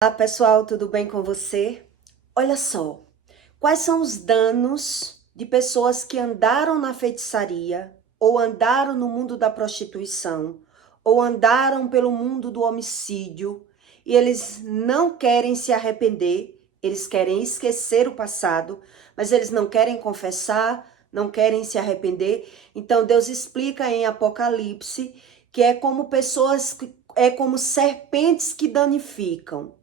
Olá pessoal, tudo bem com você? Olha só, quais são os danos de pessoas que andaram na feitiçaria, ou andaram no mundo da prostituição, ou andaram pelo mundo do homicídio, e eles não querem se arrepender, eles querem esquecer o passado, mas eles não querem confessar, não querem se arrepender. Então Deus explica em Apocalipse que é como é como serpentes que danificam.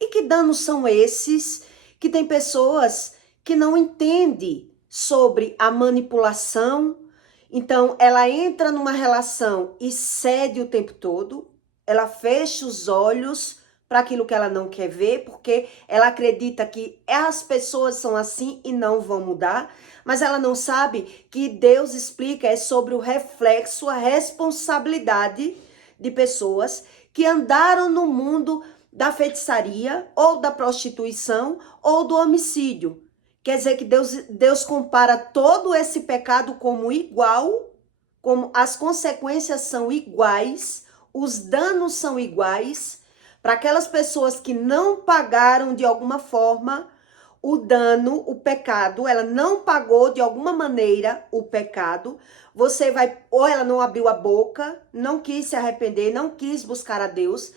E que danos são esses que tem pessoas que não entendem sobre a manipulação? Então, ela entra numa relação e cede o tempo todo, ela fecha os olhos para aquilo que ela não quer ver, porque ela acredita que as pessoas são assim e não vão mudar, mas ela não sabe que Deus explica é sobre o reflexo, a responsabilidade de pessoas que andaram no mundo da feitiçaria, ou da prostituição, ou do homicídio. Quer dizer que Deus compara todo esse pecado como igual, como as consequências são iguais, os danos são iguais, para aquelas pessoas que não pagaram de alguma forma o dano, o pecado, ela não pagou de alguma maneira o pecado, você vai, ou ela não abriu a boca, não quis se arrepender, não quis buscar a Deus,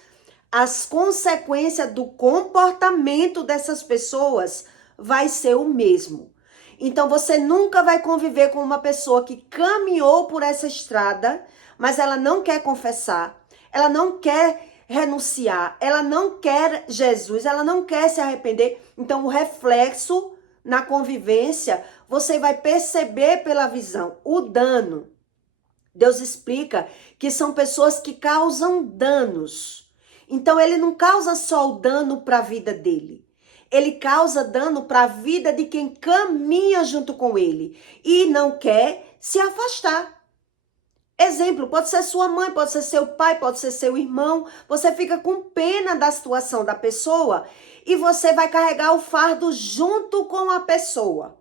as consequências do comportamento dessas pessoas vai ser o mesmo. Então você nunca vai conviver com uma pessoa que caminhou por essa estrada, mas ela não quer confessar, ela não quer renunciar, ela não quer Jesus, ela não quer se arrepender. Então o reflexo na convivência, você vai perceber pela visão o dano. Deus explica que são pessoas que causam danos. Então ele não causa só o dano para a vida dele. Ele causa dano para a vida de quem caminha junto com ele e não quer se afastar. Exemplo, pode ser sua mãe, pode ser seu pai, pode ser seu irmão. Você fica com pena da situação da pessoa e você vai carregar o fardo junto com a pessoa.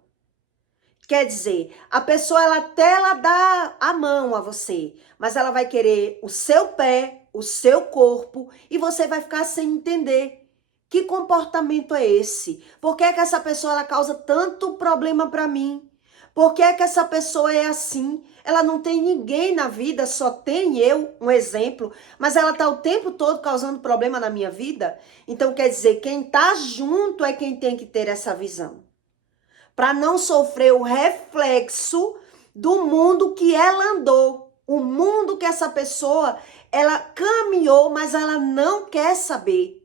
Quer dizer, a pessoa ela dá a mão a você, mas ela vai querer o seu pé, o seu corpo, e você vai ficar sem entender. Que comportamento é esse? Por que é que essa pessoa ela causa tanto problema para mim? Por que é que essa pessoa é assim? Ela não tem ninguém na vida, só tem eu, um exemplo, mas ela tá o tempo todo causando problema na minha vida? Então quer dizer, quem tá junto é quem tem que ter essa visão, para não sofrer o reflexo do mundo que ela andou, o mundo que essa pessoa, ela caminhou, mas ela não quer saber.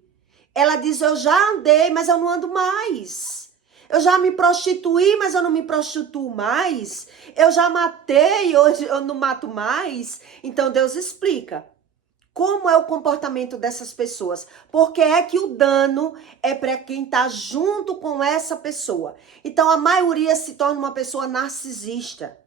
Ela diz, eu já andei, mas eu não ando mais. Eu já me prostituí, mas eu não me prostituo mais. Eu já matei, hoje eu não mato mais. Então Deus explica como é o comportamento dessas pessoas? Porque é que o dano é para quem está junto com essa pessoa. Então, a maioria se torna uma pessoa narcisista,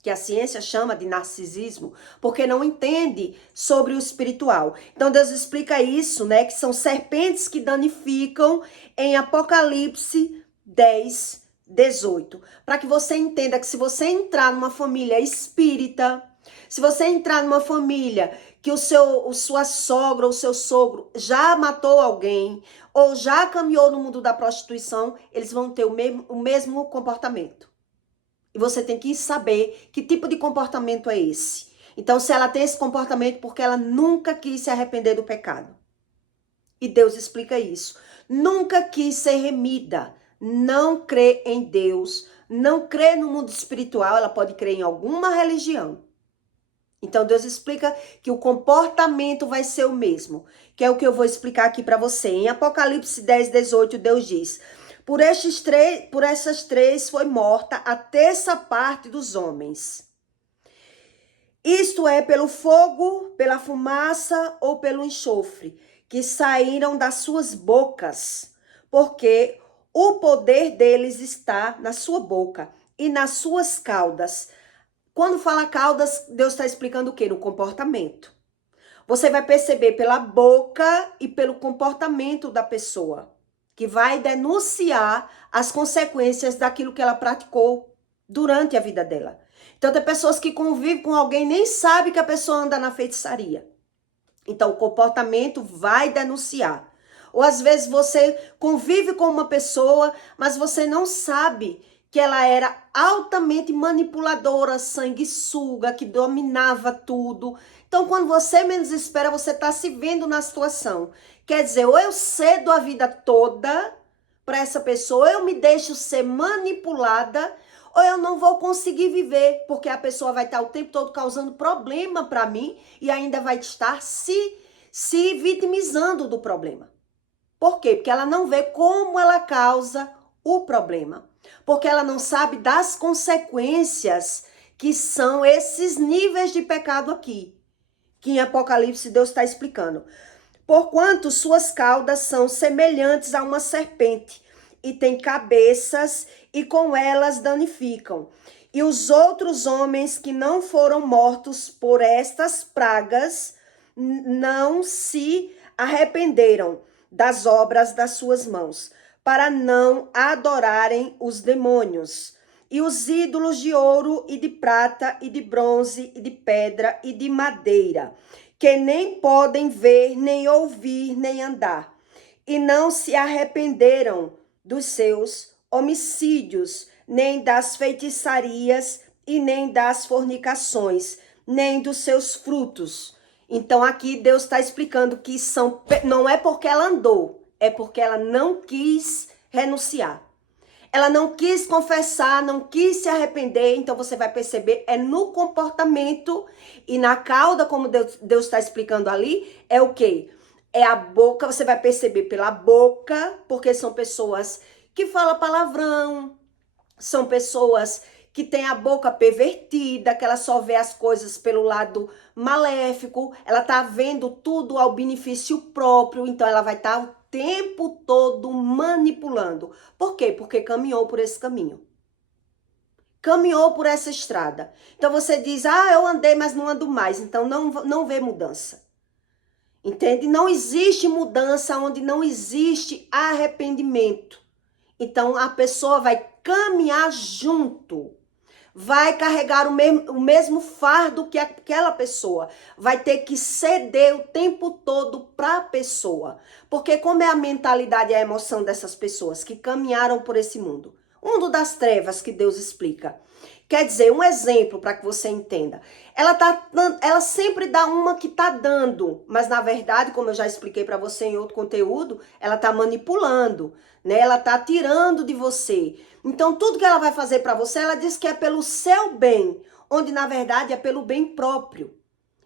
que a ciência chama de narcisismo, porque não entende sobre o espiritual. Então, Deus explica isso, né? Que são serpentes que danificam em Apocalipse 10, 18. Para que você entenda que se você entrar numa família espírita, se você entrar numa família que sua sogra ou seu sogro já matou alguém ou já caminhou no mundo da prostituição, eles vão ter o mesmo comportamento. E você tem que saber que tipo de comportamento é esse. Então, se ela tem esse comportamento, porque ela nunca quis se arrepender do pecado. E Deus explica isso. Nunca quis ser remida. Não crê em Deus. Não crê no mundo espiritual. Ela pode crer em alguma religião. Então, Deus explica que o comportamento vai ser o mesmo, que é o que eu vou explicar aqui para você. Em Apocalipse 10, 18, Deus diz, por essas três foi morta a terça parte dos homens. Isto é, pelo fogo, pela fumaça ou pelo enxofre, que saíram das suas bocas, porque o poder deles está na sua boca e nas suas caudas. Quando fala caudas, Deus está explicando o quê? No comportamento. Você vai perceber pela boca e pelo comportamento da pessoa, que vai denunciar as consequências daquilo que ela praticou durante a vida dela. Então, tem pessoas que convivem com alguém e nem sabe que a pessoa anda na feitiçaria. Então, o comportamento vai denunciar. Ou às vezes você convive com uma pessoa, mas você não sabe que ela era altamente manipuladora, sanguessuga, que dominava tudo. Então, quando você menos espera, você está se vendo na situação. Quer dizer, ou eu cedo a vida toda para essa pessoa, ou eu me deixo ser manipulada, ou eu não vou conseguir viver, porque a pessoa vai estar o tempo todo causando problema para mim e ainda vai estar se vitimizando do problema. Por quê? Porque ela não vê como ela causa o problema. Porque ela não sabe das consequências que são esses níveis de pecado aqui. Que em Apocalipse Deus está explicando. Porquanto suas caudas são semelhantes a uma serpente, e têm cabeças, e com elas danificam. E os outros homens que não foram mortos por estas pragas, não se arrependeram das obras das suas mãos, para não adorarem os demônios, e os ídolos de ouro e de prata e de bronze e de pedra e de madeira, que nem podem ver, nem ouvir, nem andar, e não se arrependeram dos seus homicídios, nem das feitiçarias e nem das fornicações, nem dos seus frutos. Então aqui Deus está explicando que não é porque ela andou, é porque ela não quis renunciar. Ela não quis confessar, não quis se arrepender, então você vai perceber, é no comportamento e na cauda, como Deus está explicando ali, é o quê? É a boca, você vai perceber pela boca, porque são pessoas que falam palavrão, são pessoas que têm a boca pervertida, que ela só vê as coisas pelo lado maléfico, ela tá vendo tudo ao benefício próprio, então ela vai estar o tempo todo manipulando. Por quê? Porque caminhou por esse caminho. Caminhou por essa estrada. Então você diz, eu andei, mas não ando mais. Então não vê mudança. Entende? Não existe mudança onde não existe arrependimento. Então a pessoa vai caminhar junto. Vai carregar o mesmo fardo que aquela pessoa. Vai ter que ceder o tempo todo para a pessoa. Porque como é a mentalidade e a emoção dessas pessoas que caminharam por esse mundo? O mundo das trevas que Deus explica. Quer dizer, um exemplo para que você entenda. Ela sempre dá uma que tá dando, mas na verdade, como eu já expliquei para você em outro conteúdo, ela tá manipulando, né? Ela tá tirando de você. Então, tudo que ela vai fazer para você, ela diz que é pelo seu bem, onde na verdade é pelo bem próprio.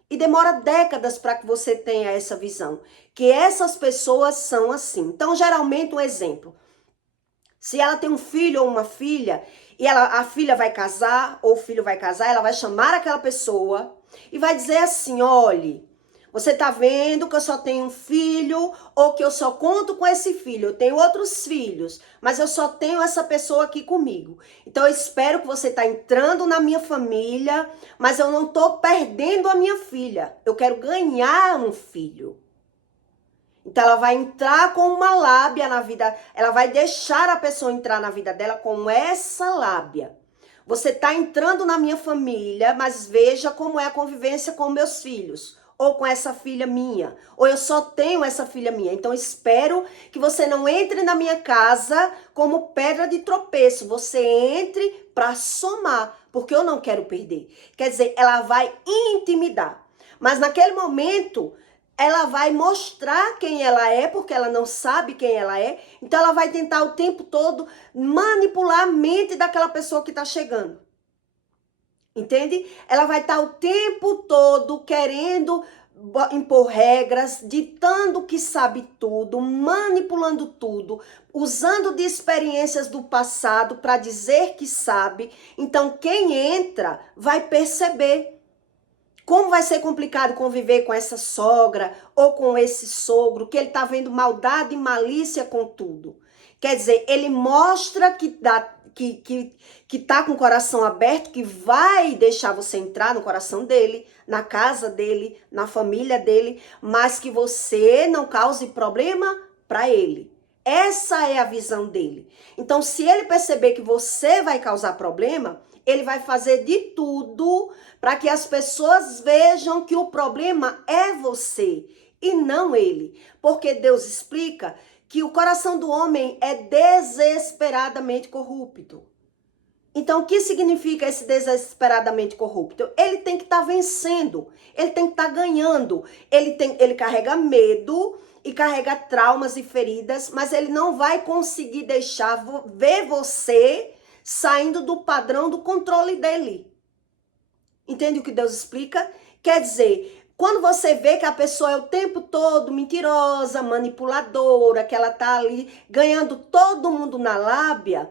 E demora décadas para que você tenha essa visão, que essas pessoas são assim. Então, geralmente, um exemplo. Se ela tem um filho ou uma filha, e a filha vai casar, ou o filho vai casar, ela vai chamar aquela pessoa e vai dizer assim, olhe, você tá vendo que eu só tenho um filho, ou que eu só conto com esse filho, eu tenho outros filhos, mas eu só tenho essa pessoa aqui comigo. Então eu espero que você tá entrando na minha família, mas eu não tô perdendo a minha filha, eu quero ganhar um filho. Então ela vai entrar com uma lábia na vida, ela vai deixar a pessoa entrar na vida dela com essa lábia. Você está entrando na minha família, mas veja como é a convivência com meus filhos, ou com essa filha minha, ou eu só tenho essa filha minha. Então espero que você não entre na minha casa como pedra de tropeço, você entre para somar, porque eu não quero perder. Quer dizer, ela vai intimidar, mas naquele momento ela vai mostrar quem ela é, porque ela não sabe quem ela é. Então ela vai tentar o tempo todo manipular a mente daquela pessoa que está chegando. Entende? Ela vai estar o tempo todo querendo impor regras, ditando que sabe tudo, manipulando tudo, usando de experiências do passado para dizer que sabe. Então quem entra vai perceber. Como vai ser complicado conviver com essa sogra ou com esse sogro, que ele tá vendo maldade e malícia com tudo. Quer dizer, ele mostra que tá com o coração aberto, que vai deixar você entrar no coração dele, na casa dele, na família dele, mas que você não cause problema para ele. Essa é a visão dele. Então, se ele perceber que você vai causar problema, ele vai fazer de tudo para que as pessoas vejam que o problema é você e não ele. Porque Deus explica que o coração do homem é desesperadamente corrupto. Então, o que significa esse desesperadamente corrupto? Ele tem que estar vencendo, ele tem que estar ganhando, ele carrega medo e carrega traumas e feridas, mas ele não vai conseguir deixar ver você saindo do padrão do controle dele. Entende o que Deus explica? Quer dizer, quando você vê que a pessoa é o tempo todo mentirosa, manipuladora, que ela tá ali ganhando todo mundo na lábia,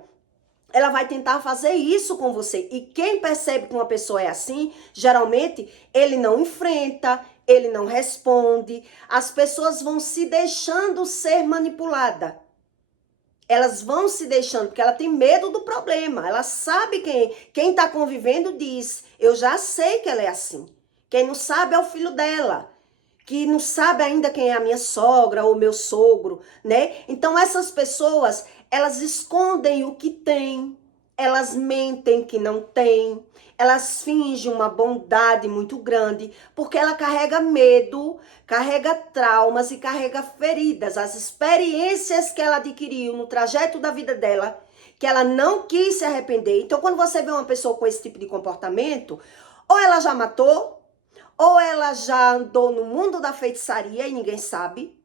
ela vai tentar fazer isso com você. E quem percebe que uma pessoa é assim, geralmente, ele não enfrenta, ele não responde. As pessoas vão se deixando ser manipulada. Elas vão se deixando, porque ela tem medo do problema. Ela sabe quem tá convivendo diz, eu já sei que ela é assim. Quem não sabe é o filho dela, que não sabe ainda quem é a minha sogra ou meu sogro, né? Então essas pessoas, elas escondem o que tem, elas mentem que não tem, elas fingem uma bondade muito grande, porque ela carrega medo, carrega traumas e carrega feridas, as experiências que ela adquiriu no trajeto da vida dela, que ela não quis se arrepender. Então quando você vê uma pessoa com esse tipo de comportamento, ou ela já matou, ou ela já andou no mundo da feitiçaria e ninguém sabe.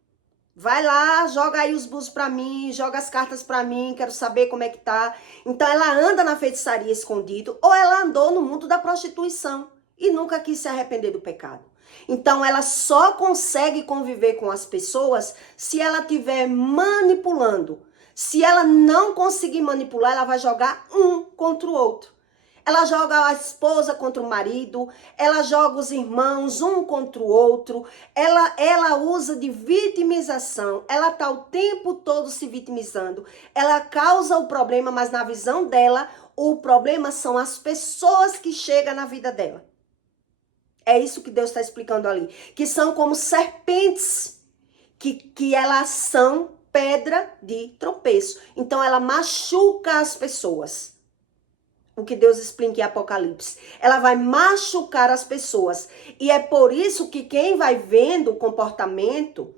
Vai lá, joga aí os búzios pra mim, joga as cartas pra mim, quero saber como é que tá. Então ela anda na feitiçaria escondido, ou ela andou no mundo da prostituição e nunca quis se arrepender do pecado. Então ela só consegue conviver com as pessoas se ela estiver manipulando. Se ela não conseguir manipular, ela vai jogar um contra o outro. Ela joga a esposa contra o marido, ela joga os irmãos um contra o outro, ela usa de vitimização, ela tá o tempo todo se vitimizando, ela causa o problema, mas na visão dela, o problema são as pessoas que chegam na vida dela. É isso que Deus está explicando ali, que são como serpentes, que elas são pedra de tropeço. Então ela machuca as pessoas. O que Deus explica em Apocalipse. Ela vai machucar as pessoas. E é por isso que quem vai vendo o comportamento,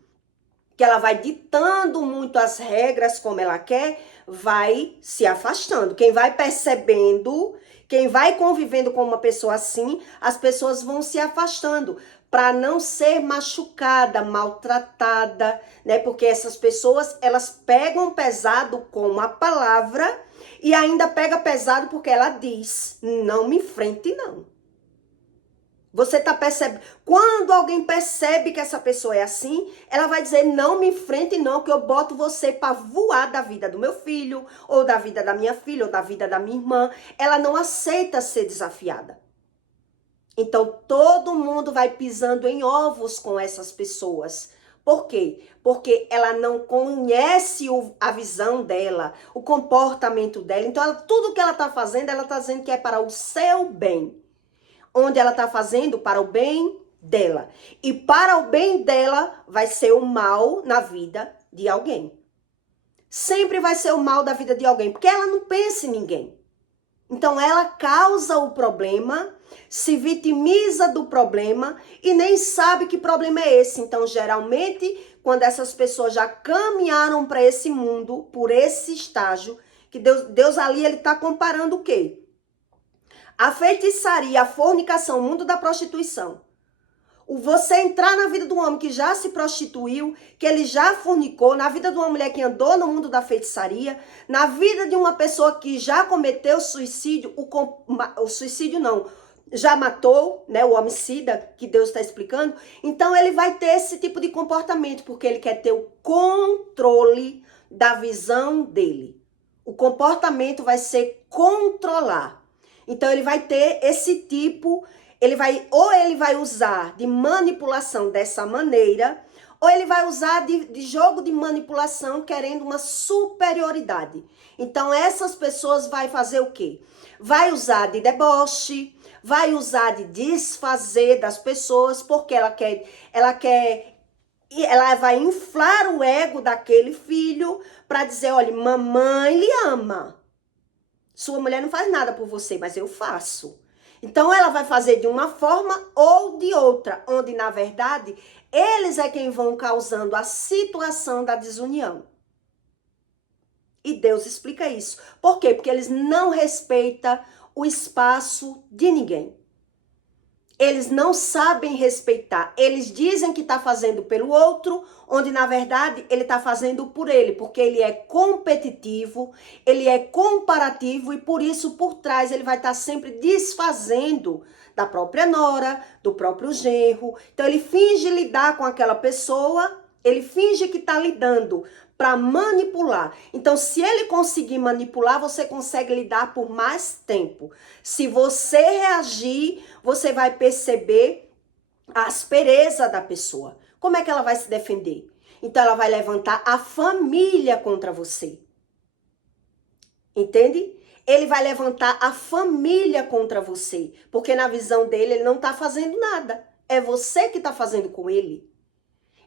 que ela vai ditando muito as regras como ela quer, vai se afastando. Quem vai percebendo, quem vai convivendo com uma pessoa assim, as pessoas vão se afastando para não ser machucada, maltratada, né? Porque essas pessoas, elas pegam pesado com a palavra e ainda pega pesado porque ela diz, não me enfrente não. Você tá percebendo? Quando alguém percebe que essa pessoa é assim, ela vai dizer, não me enfrente não, que eu boto você para voar da vida do meu filho, ou da vida da minha filha, ou da vida da minha irmã. Ela não aceita ser desafiada. Então, todo mundo vai pisando em ovos com essas pessoas. Por quê? Porque ela não conhece a visão dela, o comportamento dela. Então, tudo que ela está fazendo, ela está dizendo que é para o seu bem. Onde ela está fazendo para o bem dela. E para o bem dela, vai ser o mal na vida de alguém. Sempre vai ser o mal da vida de alguém, porque ela não pensa em ninguém. Então, ela causa o problema, se vitimiza do problema e nem sabe que problema é esse. Então, geralmente, quando essas pessoas já caminharam para esse mundo, por esse estágio, que Deus ali, ele está comparando o quê? A feitiçaria, a fornicação, o mundo da prostituição. Você entrar na vida de um homem que já se prostituiu, que ele já fornicou, na vida de uma mulher que andou no mundo da feitiçaria, na vida de uma pessoa que já cometeu suicídio, o suicídio não, já matou, né, o homicida, que Deus está explicando. Então ele vai ter esse tipo de comportamento, porque ele quer ter o controle da visão dele. O comportamento vai ser controlar. Então ele vai ter esse tipo, ele vai usar de manipulação dessa maneira, ou ele vai usar de jogo de manipulação querendo uma superioridade. Então essas pessoas vai fazer o quê? Vai usar de deboche, vai usar de desfazer das pessoas, porque ela vai inflar o ego daquele filho para dizer, olha, mamãe lhe ama. Sua mulher não faz nada por você, mas eu faço. Então, ela vai fazer de uma forma ou de outra, onde, na verdade, Eles é quem vão causando a situação da desunião. E Deus explica isso. Por quê? Porque eles não respeitam o espaço de ninguém. Eles não sabem respeitar. Eles dizem que está fazendo pelo outro, onde na verdade ele está fazendo por ele, porque ele é competitivo, ele é comparativo e por isso por trás ele vai estar sempre desfazendo da própria nora, do próprio genro. Então ele finge lidar com aquela pessoa, ele finge que está lidando para manipular. Então, se ele conseguir manipular, você consegue lidar por mais tempo. Se você reagir, você vai perceber a aspereza da pessoa. Como é que ela vai se defender? Então, ela vai levantar a família contra você. Entende? Ele vai levantar a família contra você. Porque na visão dele, ele não está fazendo nada. É você que está fazendo com ele.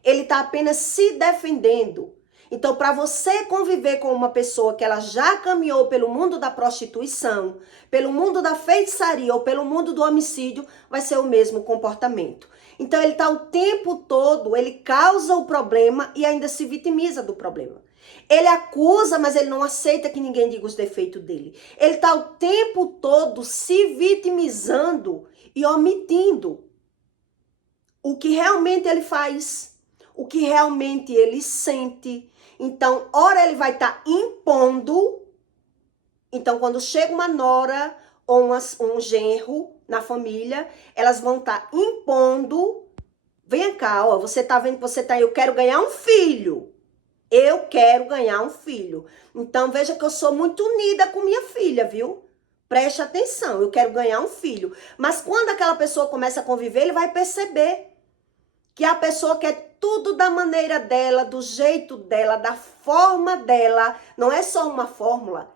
Ele está apenas se defendendo. Então, para você conviver com uma pessoa que ela já caminhou pelo mundo da prostituição, pelo mundo da feitiçaria ou pelo mundo do homicídio, vai ser o mesmo comportamento. Então, ele está o tempo todo, ele causa o problema e ainda se vitimiza do problema. Ele acusa, mas ele não aceita que ninguém diga os defeitos dele. Ele está o tempo todo se vitimizando e omitindo o que realmente ele faz, o que realmente ele sente. Então, ora ele vai estar impondo. Então, quando chega uma nora ou um genro na família, elas vão estar impondo. Vem cá, ó, você tá vendo que você tá aí, eu quero ganhar um filho. Eu quero ganhar um filho. Então, veja que eu sou muito unida com minha filha, viu? Preste atenção, eu quero ganhar um filho. Mas quando aquela pessoa começa a conviver, ele vai perceber que a pessoa quer tudo da maneira dela, do jeito dela, da forma dela. Não é só uma fórmula.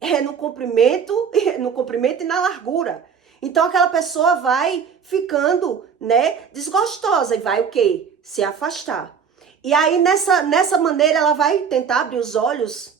É no comprimento e na largura. Então aquela pessoa vai ficando, né, desgostosa e vai o quê? Se afastar. E aí nessa maneira ela vai tentar abrir os olhos.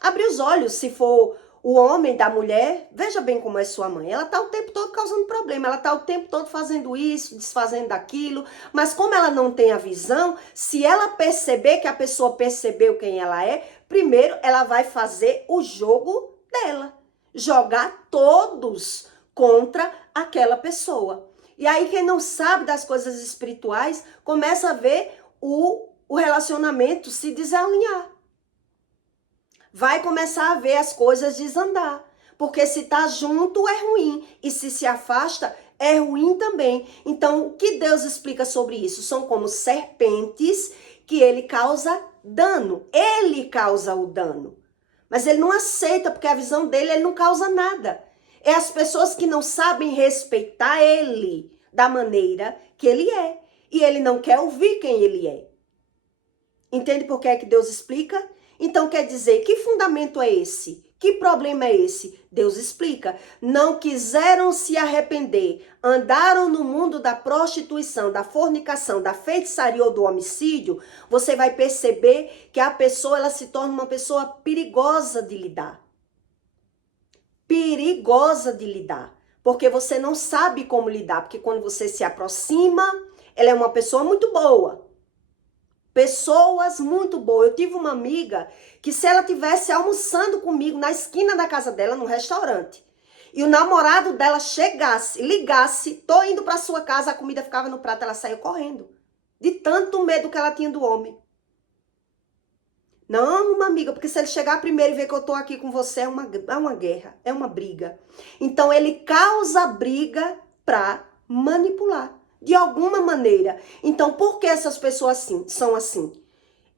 Abrir os olhos, se for o homem da mulher, veja bem como é sua mãe. Ela está o tempo todo causando problema, ela está o tempo todo fazendo isso, desfazendo daquilo. Mas como ela não tem a visão, se ela perceber que a pessoa percebeu quem ela é, primeiro ela vai fazer o jogo dela. Jogar todos contra aquela pessoa. E aí quem não sabe das coisas espirituais, começa a ver o relacionamento se desalinhar. Vai começar a ver as coisas desandar. Porque se tá junto é ruim. E se afasta é ruim também. Então, o que Deus explica sobre isso? São como serpentes que ele causa dano. Ele causa o dano. Mas ele não aceita, porque a visão dele, ele não causa nada. É as pessoas que não sabem respeitar ele da maneira que ele é. E ele não quer ouvir quem ele é. Entende por que é que Deus explica? Então quer dizer, que fundamento é esse? Que problema é esse? Deus explica. Não quiseram se arrepender, andaram no mundo da prostituição, da fornicação, da feitiçaria ou do homicídio. Você vai perceber que a pessoa ela se torna uma pessoa perigosa de lidar. Perigosa de lidar. Porque você não sabe como lidar. Porque quando você se aproxima, ela é uma pessoa muito boa. Pessoas muito boas. Eu tive uma amiga que se ela tivesse almoçando comigo na esquina da casa dela, num restaurante, e o namorado dela chegasse, ligasse, tô indo pra sua casa, a comida ficava no prato, ela saiu correndo. De tanto medo que ela tinha do homem. Não, uma amiga, porque se ele chegar primeiro e ver que eu tô aqui com você, é uma guerra, é uma briga. Então ele causa briga pra manipular. De alguma maneira. Então, por que essas pessoas são assim?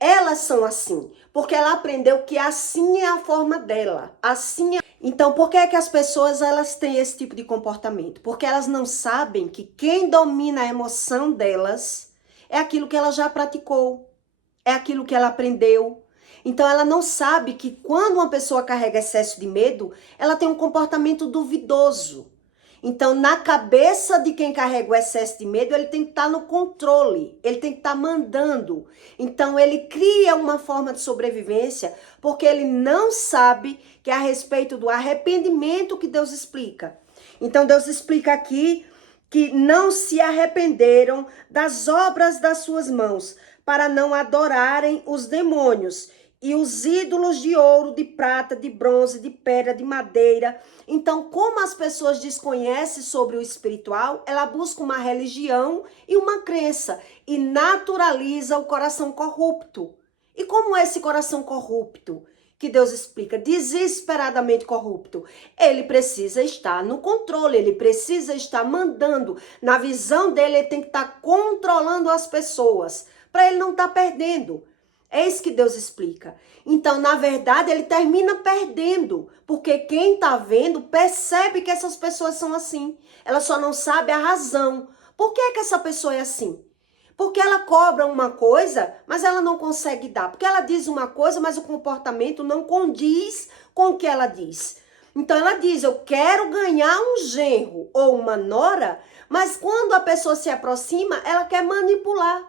Elas são assim. Porque ela aprendeu que assim é a forma dela. Assim é... Então, por que é que as pessoas elas têm esse tipo de comportamento? Porque elas não sabem que quem domina a emoção delas é aquilo que ela já praticou. É aquilo que ela aprendeu. Então, ela não sabe que quando uma pessoa carrega excesso de medo, ela tem um comportamento duvidoso. Então, na cabeça de quem carrega o excesso de medo, ele tem que estar no controle, ele tem que estar mandando. Então, ele cria uma forma de sobrevivência, porque ele não sabe que é a respeito do arrependimento que Deus explica. Então, Deus explica aqui que não se arrependeram das obras das suas mãos, para não adorarem os demônios e os ídolos de ouro, de prata, de bronze, de pedra, de madeira. Então, como as pessoas desconhecem sobre o espiritual, ela busca uma religião e uma crença e naturaliza o coração corrupto. E como é esse coração corrupto? Que Deus explica, desesperadamente corrupto. Ele precisa estar no controle, ele precisa estar mandando. Na visão dele, ele tem que estar controlando as pessoas, para ele não estar perdendo. É isso que Deus explica. Então, na verdade, ele termina perdendo, porque quem está vendo percebe que essas pessoas são assim. Ela só não sabe a razão. Por que essa pessoa é assim? Porque ela cobra uma coisa, mas ela não consegue dar. Porque ela diz uma coisa, mas o comportamento não condiz com o que ela diz. Então ela diz, eu quero ganhar um genro ou uma nora, mas quando a pessoa se aproxima, ela quer manipular.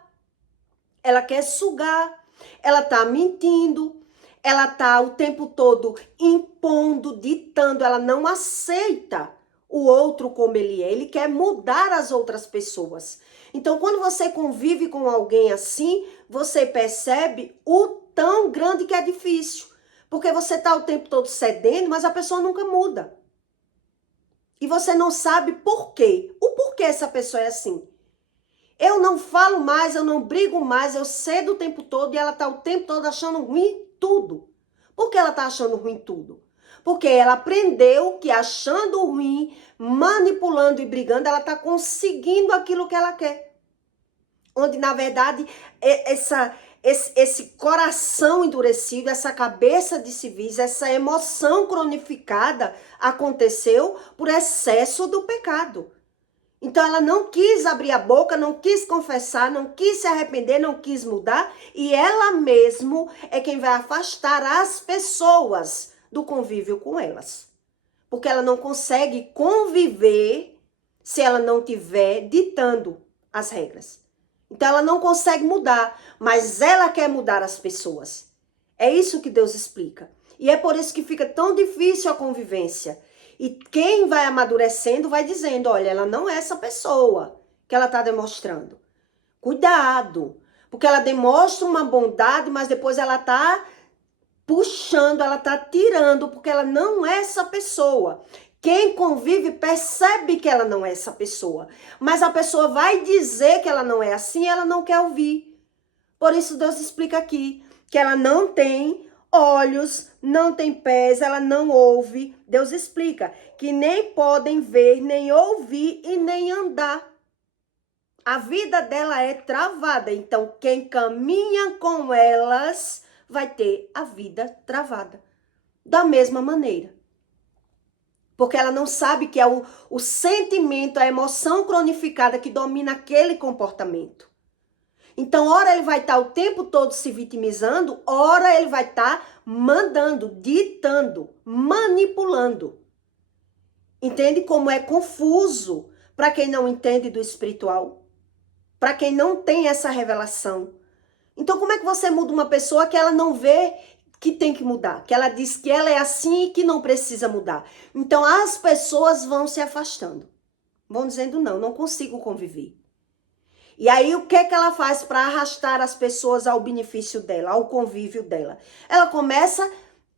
Ela quer sugar. Ela está mentindo. Ela está o tempo todo impondo, ditando. Ela não aceita o outro como ele é. Ele quer mudar as outras pessoas. Então, quando você convive com alguém assim, você percebe o tão grande que é difícil. Porque você está o tempo todo cedendo, mas a pessoa nunca muda. E você não sabe por quê. O porquê essa pessoa é assim. Eu não falo mais, eu não brigo mais, eu cedo o tempo todo e ela está o tempo todo achando ruim tudo. Por que ela está achando ruim tudo? Porque ela aprendeu que achando ruim, manipulando e brigando, ela está conseguindo aquilo que ela quer. Onde, na verdade, esse coração endurecido, essa cabeça de civis, essa emoção cronificada aconteceu por excesso do pecado. Então, ela não quis abrir a boca, não quis confessar, não quis se arrepender, não quis mudar. E ela mesmo é quem vai afastar as pessoas do convívio com elas. Porque ela não consegue conviver se ela não estiver ditando as regras. Então, ela não consegue mudar, mas ela quer mudar as pessoas. É isso que Deus explica. E é por isso que fica tão difícil a convivência. E quem vai amadurecendo vai dizendo, olha, ela não é essa pessoa que ela está demonstrando. Cuidado, porque ela demonstra uma bondade, mas depois ela está puxando, ela está tirando, porque ela não é essa pessoa. Quem convive percebe que ela não é essa pessoa, mas a pessoa vai dizer que ela não é assim e ela não quer ouvir. Por isso Deus explica aqui que ela não tem olhos, não tem pés, ela não ouve. Deus explica que nem podem ver, nem ouvir e nem andar. A vida dela é travada, então quem caminha com elas vai ter a vida travada. Da mesma maneira. Porque ela não sabe que é o sentimento, a emoção cronificada que domina aquele comportamento. Então, ora ele vai estar o tempo todo se vitimizando, ora ele vai estar mandando, ditando, manipulando. Entende como é confuso para quem não entende do espiritual? Para quem não tem essa revelação. Então, como é que você muda uma pessoa que ela não vê que tem que mudar? Que ela diz que ela é assim e que não precisa mudar. Então, as pessoas vão se afastando. Vão dizendo, não consigo conviver. E aí, o que é que ela faz para arrastar as pessoas ao benefício dela, ao convívio dela?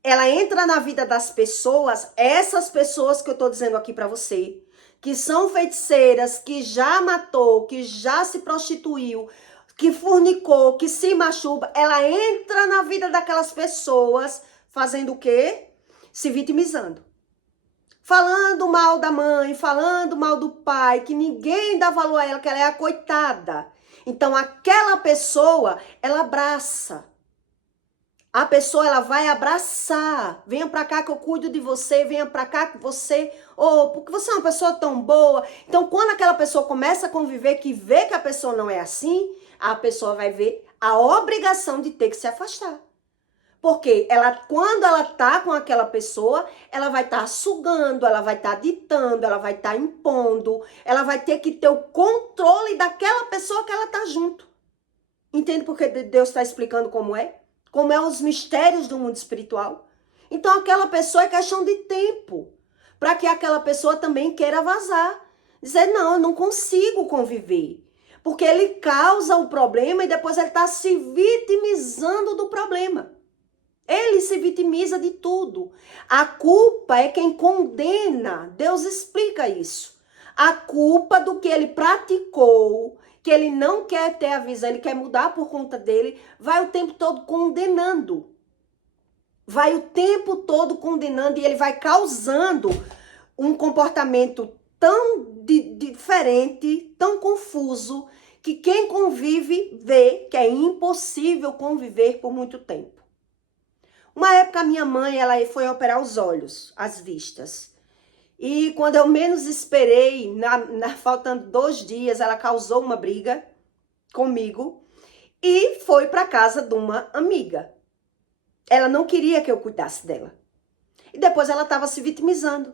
Ela entra na vida das pessoas, essas pessoas que eu tô dizendo aqui para você, que são feiticeiras, que já matou, que já se prostituiu, que fornicou, que se machuca, ela entra na vida daquelas pessoas fazendo o quê? Se vitimizando. Falando mal da mãe, falando mal do pai, que ninguém dá valor a ela, que ela é a coitada. Então, aquela pessoa, ela abraça. A pessoa, ela vai abraçar. Venha pra cá que eu cuido de você, venha pra cá que você... porque você é uma pessoa tão boa. Então, quando aquela pessoa começa a conviver, que vê que a pessoa não é assim, a pessoa vai ver a obrigação de ter que se afastar. Porque quando ela tá com aquela pessoa, ela vai estar sugando, ela vai estar ditando, ela vai estar impondo, ela vai ter que ter o controle daquela pessoa que ela tá junto. Entende porque Deus está explicando como é? Como é os mistérios do mundo espiritual? Então aquela pessoa é questão de tempo, para que aquela pessoa também queira vazar. Dizer, não, eu não consigo conviver. Porque ele causa o problema e depois ele está se vitimizando do problema. Ele se vitimiza de tudo. A culpa é quem condena. Deus explica isso. A culpa do que ele praticou, que ele não quer ter a visão, ele quer mudar por conta dele, vai o tempo todo condenando. Vai o tempo todo condenando e ele vai causando um comportamento tão diferente, tão confuso, que quem convive vê que é impossível conviver por muito tempo. Uma época a minha mãe, ela foi operar os olhos, as vistas. E quando eu menos esperei, faltando 2 dias, ela causou uma briga comigo e foi para casa de uma amiga. Ela não queria que eu cuidasse dela. E depois ela estava se vitimizando.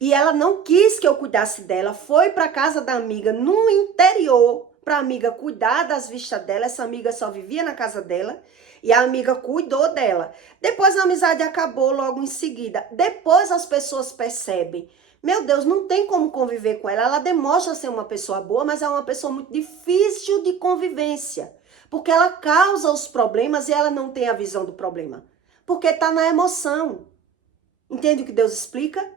E ela não quis que eu cuidasse dela, foi para casa da amiga no interior, para a amiga cuidar das vistas dela. Essa amiga só vivia na casa dela e a amiga cuidou dela. Depois a amizade acabou logo em seguida. Depois as pessoas percebem, meu Deus, não tem como conviver com ela. Ela demonstra ser uma pessoa boa, mas é uma pessoa muito difícil de convivência. Porque ela causa os problemas e ela não tem a visão do problema. Porque está na emoção. Entende o que Deus explica?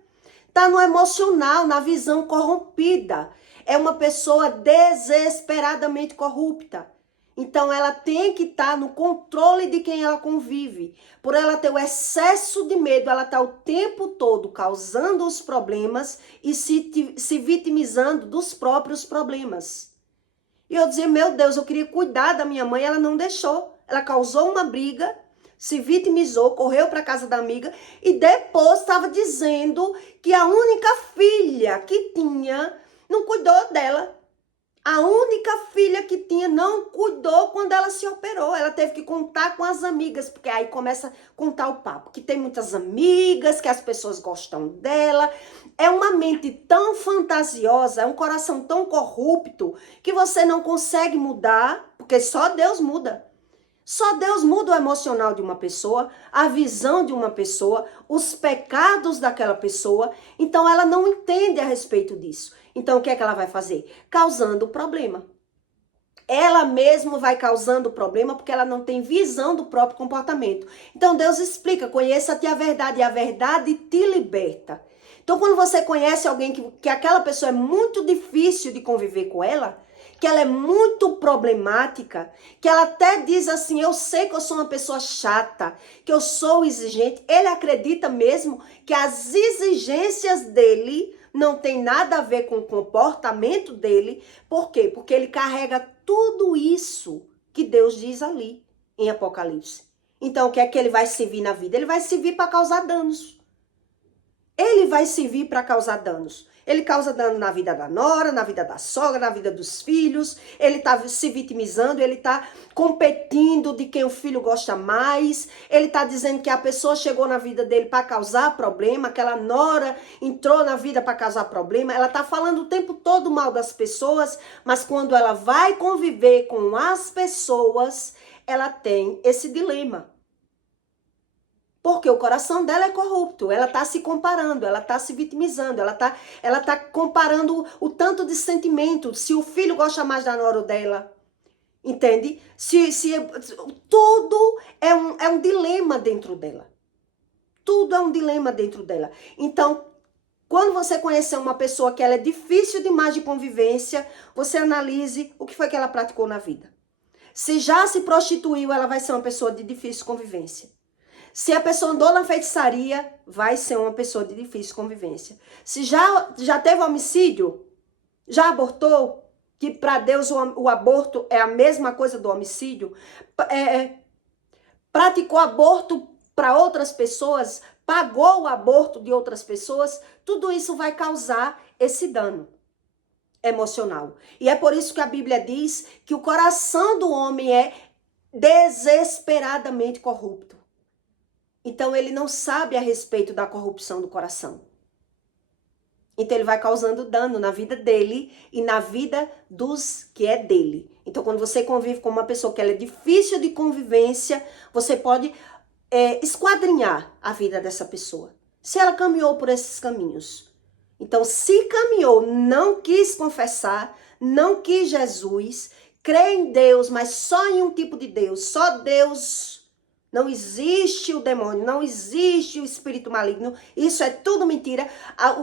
Está no emocional, na visão corrompida. É uma pessoa desesperadamente corrupta. Então ela tem que estar no controle de quem ela convive. Por ela ter o excesso de medo, ela está o tempo todo causando os problemas e se vitimizando dos próprios problemas. E eu dizia, meu Deus, eu queria cuidar da minha mãe, ela não deixou. Ela causou uma briga, se vitimizou, correu para casa da amiga e depois estava dizendo que a única filha que tinha não cuidou dela. A única filha que tinha não cuidou quando ela se operou. Ela teve que contar com as amigas, porque aí começa a contar o papo. Que tem muitas amigas, que as pessoas gostam dela. É uma mente tão fantasiosa, é um coração tão corrupto, que você não consegue mudar, porque só Deus muda. Só Deus muda o emocional de uma pessoa, a visão de uma pessoa, os pecados daquela pessoa. Então ela não entende a respeito disso. Então o que é que ela vai fazer? Causando problema. Ela mesma vai causando problema porque ela não tem visão do próprio comportamento. Então Deus explica, conheça-te a verdade e a verdade te liberta. Então quando você conhece alguém que aquela pessoa é muito difícil de conviver com ela, que ela é muito problemática, que ela até diz assim, eu sei que eu sou uma pessoa chata, que eu sou exigente, ele acredita mesmo que as exigências dele não tem nada a ver com o comportamento dele. Por quê? Porque ele carrega tudo isso que Deus diz ali em Apocalipse. Então, o que é que ele vai servir na vida? Ele vai servir para causar danos. Ele vai servir para causar danos. Ele causa dano na vida da nora, na vida da sogra, na vida dos filhos. Ele está se vitimizando, ele está competindo de quem o filho gosta mais. Ele está dizendo que a pessoa chegou na vida dele para causar problema, aquela nora entrou na vida para causar problema. Ela está falando o tempo todo mal das pessoas, mas quando ela vai conviver com as pessoas, ela tem esse dilema. Porque o coração dela é corrupto, ela está se comparando, ela está se vitimizando, ela tá comparando o tanto de sentimento, se o filho gosta mais da nora dela, entende? Tudo é um dilema dentro dela. Tudo é um dilema dentro dela. Então, quando você conhecer uma pessoa que ela é difícil demais de convivência, você analise o que foi que ela praticou na vida. Se já se prostituiu, ela vai ser uma pessoa de difícil convivência. Se a pessoa andou na feitiçaria, vai ser uma pessoa de difícil convivência. Se já teve homicídio, já abortou, que para Deus o aborto é a mesma coisa do homicídio, praticou aborto para outras pessoas, pagou o aborto de outras pessoas, tudo isso vai causar esse dano emocional. E é por isso que a Bíblia diz que o coração do homem é desesperadamente corrupto. Então, ele não sabe a respeito da corrupção do coração. Então, ele vai causando dano na vida dele e na vida dos que é dele. Então, quando você convive com uma pessoa que ela é difícil de convivência, você pode esquadrinhar a vida dessa pessoa. Se ela caminhou por esses caminhos. Então, se caminhou, não quis confessar, não quis Jesus, crê em Deus, mas só em um tipo de Deus, só Deus. Não existe o demônio, não existe o espírito maligno, isso é tudo mentira.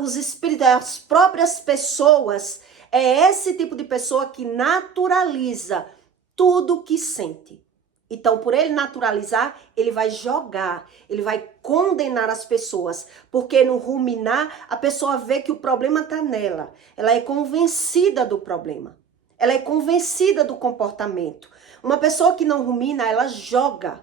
Os espíritos, as próprias pessoas, é esse tipo de pessoa que naturaliza tudo que sente. Então, por ele naturalizar, ele vai jogar, ele vai condenar as pessoas, porque no ruminar, a pessoa vê que o problema está nela, ela é convencida do problema, ela é convencida do comportamento. Uma pessoa que não rumina, ela joga.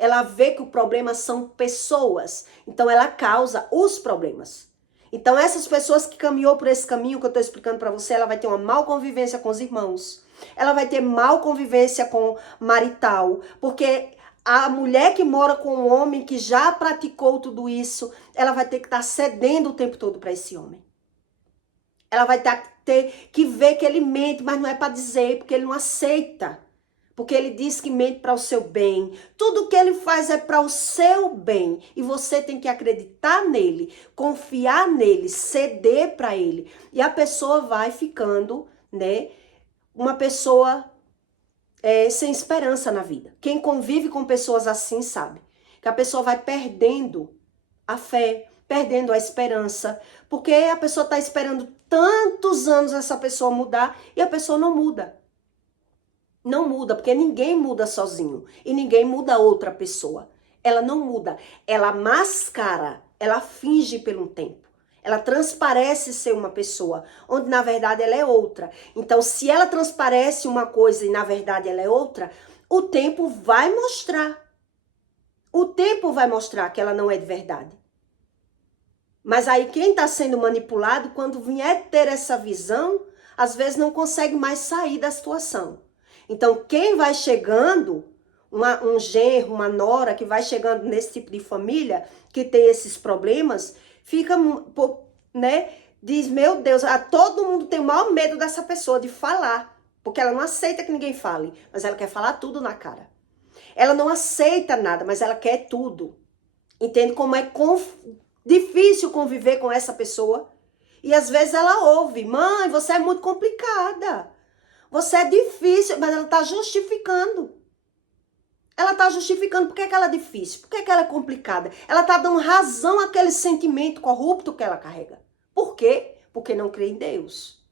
Ela vê que o problema são pessoas, então ela causa os problemas. Então essas pessoas que caminhou por esse caminho que eu estou explicando para você, ela vai ter uma mal convivência com os irmãos, ela vai ter mal convivência com marital, porque a mulher que mora com um homem que já praticou tudo isso, ela vai ter que estar cedendo o tempo todo para esse homem. Ela vai ter que ver que ele mente, mas não é para dizer, porque ele não aceita. Porque ele diz que mente para o seu bem. Tudo que ele faz é para o seu bem. E você tem que acreditar nele, confiar nele, ceder para ele. E a pessoa vai ficando, né, uma pessoa sem esperança na vida. Quem convive com pessoas assim sabe que a pessoa vai perdendo a fé, perdendo a esperança. Porque a pessoa está esperando tantos anos essa pessoa mudar e a pessoa não muda. Não muda, porque ninguém muda sozinho. E ninguém muda outra pessoa. Ela não muda. Ela mascara, ela finge por um tempo. Ela transparece ser uma pessoa, onde na verdade ela é outra. Então, se ela transparece uma coisa e na verdade ela é outra, o tempo vai mostrar. O tempo vai mostrar que ela não é de verdade. Mas aí quem está sendo manipulado, quando vier ter essa visão, às vezes não consegue mais sair da situação. Então, quem vai chegando, um genro, uma nora que vai chegando nesse tipo de família, que tem esses problemas, fica, né, diz, meu Deus, todo mundo tem o maior medo dessa pessoa de falar, porque ela não aceita que ninguém fale, mas ela quer falar tudo na cara. Ela não aceita nada, mas ela quer tudo. Entende como é difícil conviver com essa pessoa? E às vezes ela ouve, mãe, você é muito complicada. Você é difícil, mas ela está justificando. Ela está justificando por que ela é difícil, por que ela é complicada. Ela está dando razão àquele sentimento corrupto que ela carrega. Por quê? Porque não crê em Deus.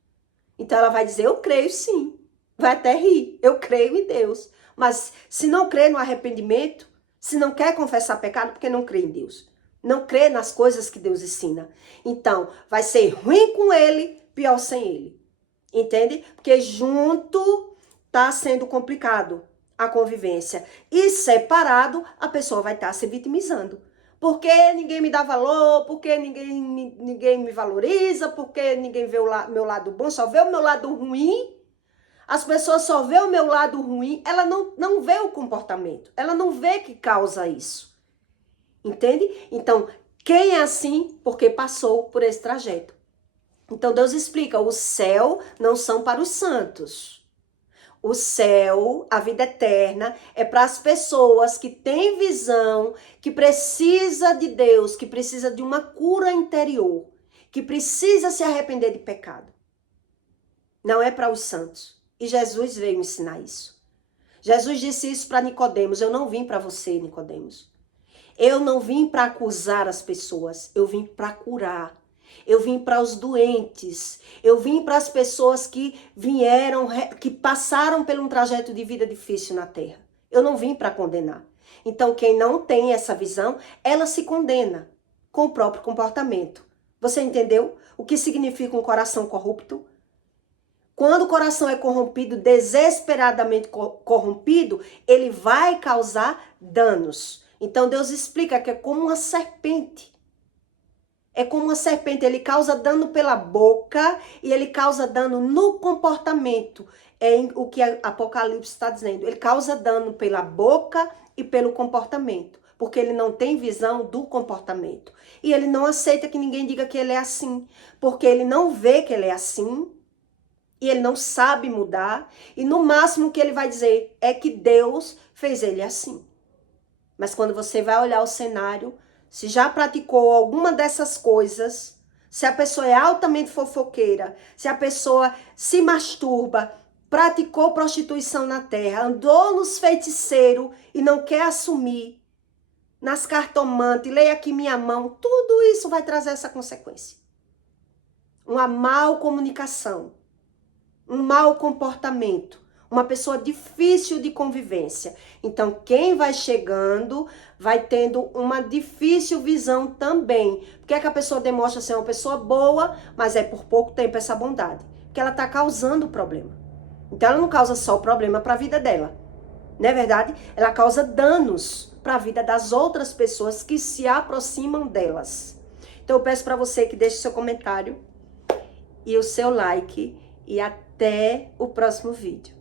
Então ela vai dizer, eu creio sim. Vai até rir, eu creio em Deus. Mas se não crê no arrependimento, se não quer confessar pecado, porque não crê em Deus. Não crê nas coisas que Deus ensina. Então, vai ser ruim com ele, pior sem ele. Entende? Porque junto tá sendo complicado a convivência. E separado, a pessoa vai estar se vitimizando. Porque ninguém me dá valor, porque ninguém me valoriza, porque ninguém vê o meu lado bom, só vê o meu lado ruim. As pessoas só vê o meu lado ruim, ela não vê o comportamento. Ela não vê que causa isso. Entende? Então, quem é assim? Porque passou por esse trajeto. Então Deus explica, o céu não são para os santos. O céu, a vida eterna, é para as pessoas que têm visão, que precisa de Deus, que precisa de uma cura interior, que precisa se arrepender de pecado. Não é para os santos. E Jesus veio ensinar isso. Jesus disse isso para Nicodemos, eu não vim para você, Nicodemos. Eu não vim para acusar as pessoas, eu vim para curar. Eu vim para os doentes, eu vim para as pessoas que vieram, que passaram por um trajeto de vida difícil na terra. Eu não vim para condenar. Então, quem não tem essa visão, ela se condena com o próprio comportamento. Você entendeu o que significa um coração corrupto? Quando o coração é corrompido, desesperadamente corrompido, ele vai causar danos. Então, Deus explica que é como uma serpente. É como uma serpente, ele causa dano pela boca e ele causa dano no comportamento. É o que Apocalipse está dizendo. Ele causa dano pela boca e pelo comportamento. Porque ele não tem visão do comportamento. E ele não aceita que ninguém diga que ele é assim. Porque ele não vê que ele é assim. E ele não sabe mudar. E no máximo que ele vai dizer é que Deus fez ele assim. Mas quando você vai olhar o cenário, se já praticou alguma dessas coisas, se a pessoa é altamente fofoqueira, se a pessoa se masturba, praticou prostituição na terra, andou nos feiticeiros e não quer assumir, nas cartomantes, leia aqui minha mão, tudo isso vai trazer essa consequência. Uma mal comunicação, um mau comportamento, uma pessoa difícil de convivência. Então, quem vai chegando vai tendo uma difícil visão também. Por que é que a pessoa demonstra ser uma pessoa boa, mas é por pouco tempo essa bondade? Porque ela está causando problema. Então, ela não causa só problema para a vida dela. Não é verdade? Ela causa danos para a vida das outras pessoas que se aproximam delas. Então, eu peço para você que deixe seu comentário e o seu like. E até o próximo vídeo.